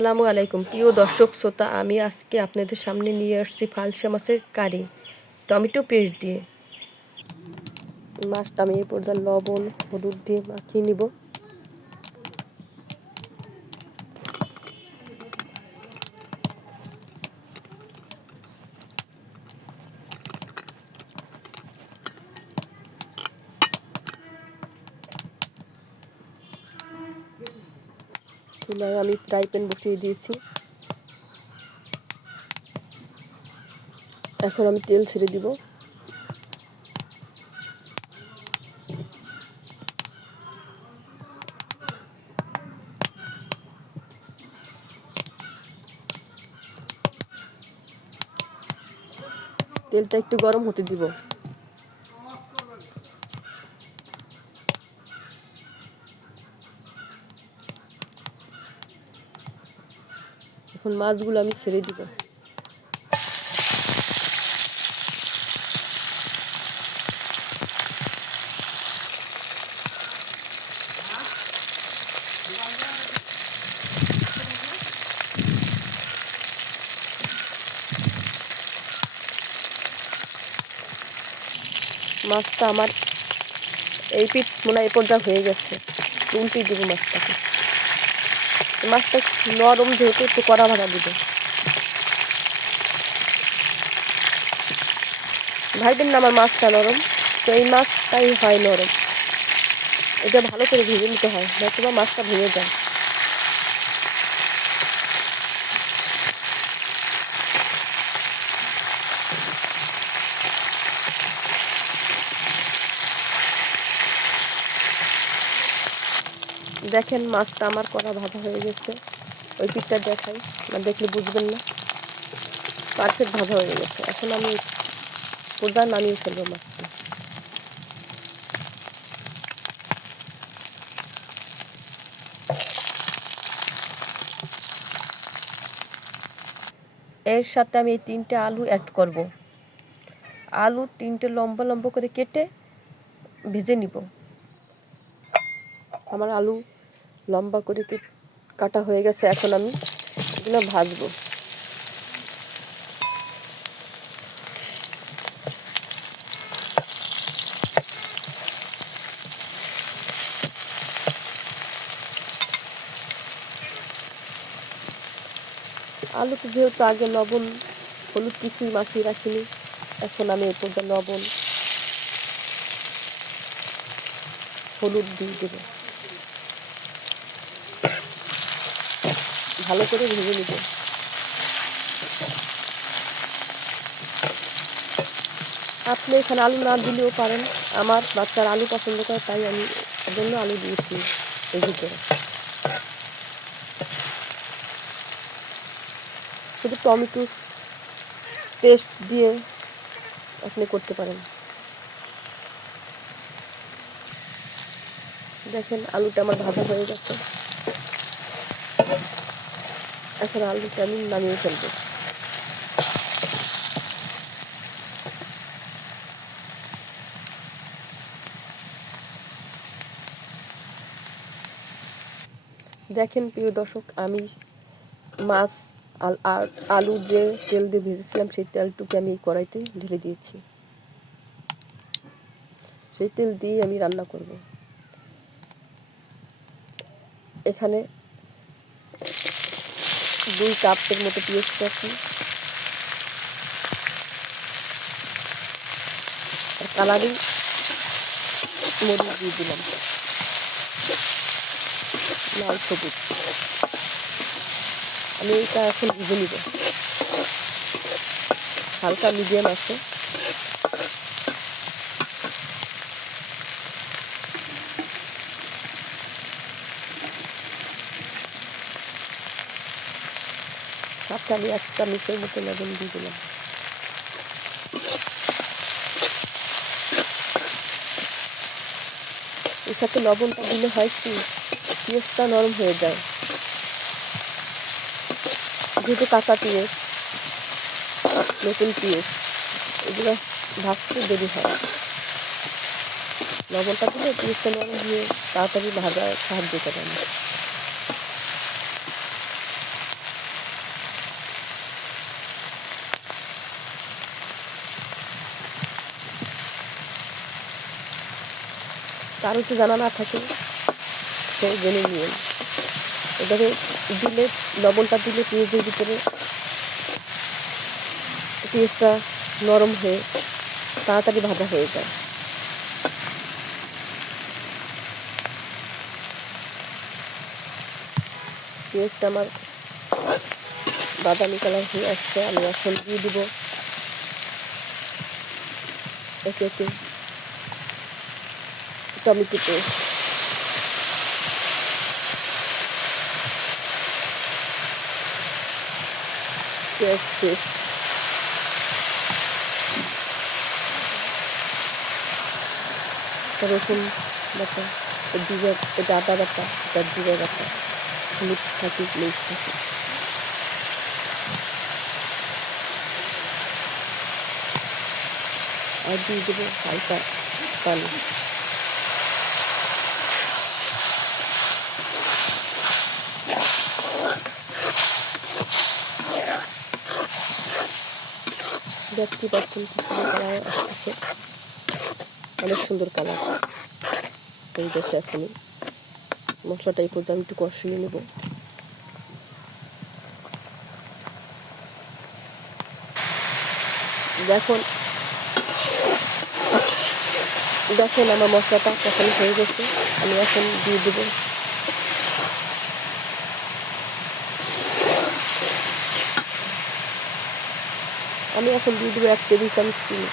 আসসালামু আলাইকুম প্রিয় দর্শক শ্রোতা, আমি আজকে আপনাদের সামনে নিয়ে আসছি ফালসা মাছের কারি টমেটো পেস্ট দিয়ে। মাছটা আমি এই পর্যায়ে লবণ হলুদ দিয়ে মাখিয়ে নিব। চুলায় আমি ফ্রাই প্যান বসিয়ে দিয়েছি। এখন আমি তেল ছেড়ে দিব। তেলটা একটু গরম হতে দিব। এখন মাছগুলো আমি ছেড়ে দিব। মাছটা আমার এই পিঠ মনে এই পর্যায়ে হয়ে গেছে। উল্টে দিব মাছটাকে। মাছটা নরম যেহেতু একটু কড়া ভাজা দিব। ভাজবেন না আমার মাছটা নরম, তো এই মাছটাই হয় নরম। এটা ভালো করে ভেজে নিতে হয়, নতুবা মাছটা ভেঙে যায়। দেখেন মাছটা আমার কড়া ভাজা হয়ে গেছে। ওই পিঠটা দেখাই, না দেখলে বুঝবেন না। পারফেক্ট ভাজা হয়ে গেছে। এখন আমি পর্যায়ে নামিয়ে ফেলবো মাছটা। এর সাথে আমি এই 3টে আলু অ্যাড করব। আলু 3টে লম্বা লম্বা করে কেটে ভেজে নিব। আমার আলু লম্বা করে কাটা হয়ে গেছে। এখন আমি এগুলো ভাজবো। আলুতে যেহেতু আগে লবণ হলুদ কিছুই মাখিয়ে রাখিনি, এখন আমি এর মধ্যে লবণ হলুদ দিয়ে দেব। ভালো করে ভেজে নিব। আপনি এখানে আলু না দিলেও পারেন। আমার বাচ্চারা আলু পছন্দ করে, তাই আমি এর জন্য আলু দিয়েছি এর ভিতরে। শুধু টমেটো পেস্ট দিয়ে আপনি করতে পারেন। দেখেন আলুটা আমার ভাজা হয়ে গেছে। এখন আলুটা আমি নামিয়ে ফেলবো। দেখেন প্রিয় দর্শক, আমি মাছ আর আলু যে তেল দিয়ে ভেজেছিলাম সেই তেলটুকু আমি কড়াইতে ঢেলে দিয়েছি। সেই তেল দিয়ে আমি রান্না করব। এখানে 2 কাপের মতো পেঁয়াজ রাখি আর কালারিং মরিচ দিয়ে দিলাম, লাল সবুজ। আমি এটা এখন ভেজে নিব হালকা মিডিয়াম আছে। সাথে আমি 1 চামচের মতো লবণ দিয়ে দিলাম। এর সাথে লবণটা দিলে হয় কি, পেঁয়াজটা নরম হয়ে যায়। যেহেতু কাঁচা পেঁয়াজ, নতুন পেঁয়াজ, এগুলো ভাজতে দেরি হয়। লবণটা দিলে পেঁয়াজটা নরম হয়ে তাড়াতাড়ি ভাজা সাহায্য করে। কারো তো জানা না থাকে তো জেনে নিন। এভাবে দিলে, লবণটা দিলে পেঁয়াজের ভিতরে পেঁয়াজটা নরম হয়ে তাড়াতাড়ি ভাজা হয়ে যায়। পেঁয়াজটা আমার বাদামি কালার হয়ে আসছে। আমি এখন দিয়ে দিব একে একে টমেটো পেস্ট, পেঁয়াজ পেস্ট, রসুন বাটা, জিরা, এটা আদা বাটা, এটা জিরা বাটা, হলুদ থাকি, মিক্স থাকি। আর দিয়ে দেবো হালকা পানি। দেখতে পাচ্ছেন কি সুন্দর কালার আসতেছে, অনেক সুন্দর কালার হয়ে গেছে। এখনই মশলাটা এই পর্যন্ত একটু কষিয়ে নেব। দেখেন আমার মশলাটা কষানো হয়ে গেছে। আমি এখন দিয়ে দেবো এক টেবিল চামচ চিনি।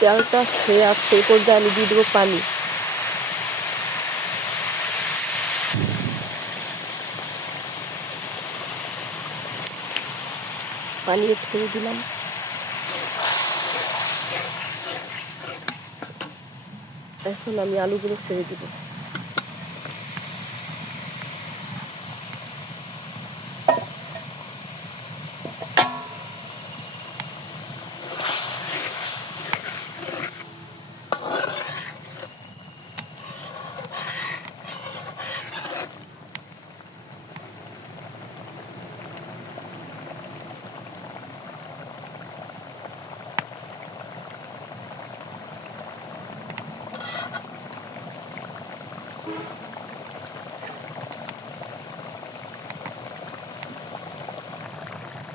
তেলটা খেয়ে আসছে, এই পর্যায়ে আমি দিয়ে দেবো পানি। পানি ছেড়ে দিলাম। এখন আমি আলুগুলো ছেড়ে দিব।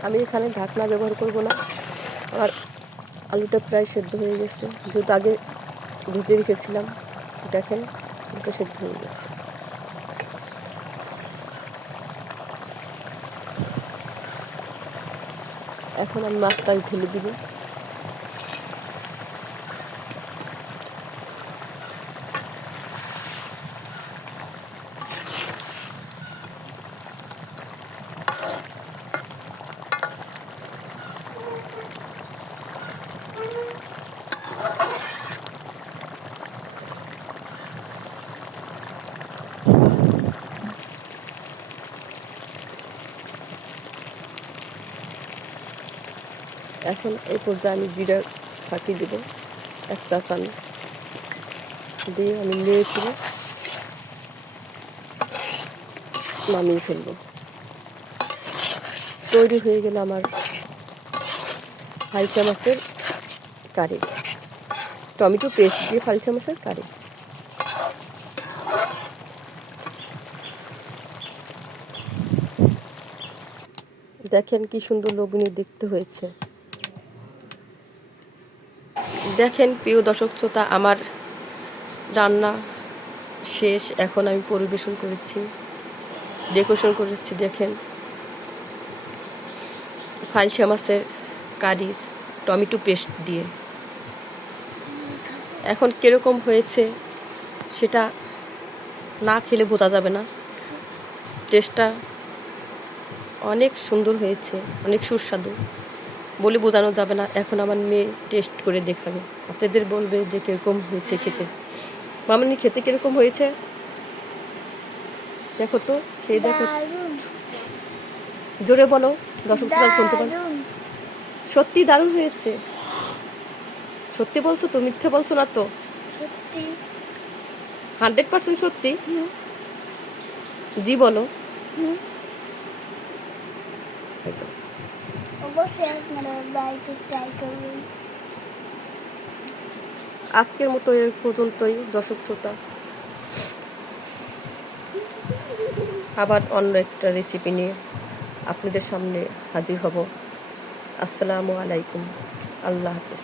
আমি এখানে ঢাকনা ব্যবহার করব না, আর আলুটা প্রায় সেদ্ধ হয়ে গেছে, যেহেতু আগে ভিজে রেখেছিলাম। দেখেন আলুটা সেদ্ধ হয়ে গেছে। এখন আমি মাছটা ঢেলে দিব। এখন এই পর্যায়ে আমি জিরা ফাঁকি দেব 1 চা চামচ, দিয়ে আমি নেড়ে ফেলে নামিয়ে ফেলব। তৈরি হয়ে গেল আমার ফালসা মাছের কারি, টমেটো পেস্ট দিয়ে ফালসা মাছের কারি। দেখেন কি সুন্দর লোভনীয় দেখতে হয়েছে। দেখেন প্রিয় দর্শক শ্রোতা, আমার রান্না শেষ। এখন আমি পরিবেশন করেছি, ডেকোরেশন করেছি। দেখেন ফালসা মাছের কারি টমেটো পেস্ট দিয়ে। এখন কীরকম হয়েছে সেটা না খেলে বোঝা যাবে না। টেস্টটা অনেক সুন্দর হয়েছে, অনেক সুস্বাদু, বলে বোঝানো যাবে না। এখন আমার মেয়ে টেস্ট করে দেখাবে, আপনাদের বলবে যে কীরকম হয়েছে খেতে। মামনি খেতে কীরকম হয়েছে দেখো তো, খেয়ে দেখো, জোরে বলো, দর্শক শুনতে পারো। সত্যি দারুণ হয়েছে। সত্যি বলছো তো, মিথ্যে বলছো না তো? সত্যি। 100% সত্যি? জি বলো। অবশ্যই আপনারা বাড়িতে ট্রাই করবেন। আজকের মতো এ পর্যন্তই দর্শক শ্রোতা, আবার অন্য একটা রেসিপি নিয়ে আপনাদের সামনে হাজির হব। আসসালামু আলাইকুম, আল্লাহ হাফেজ।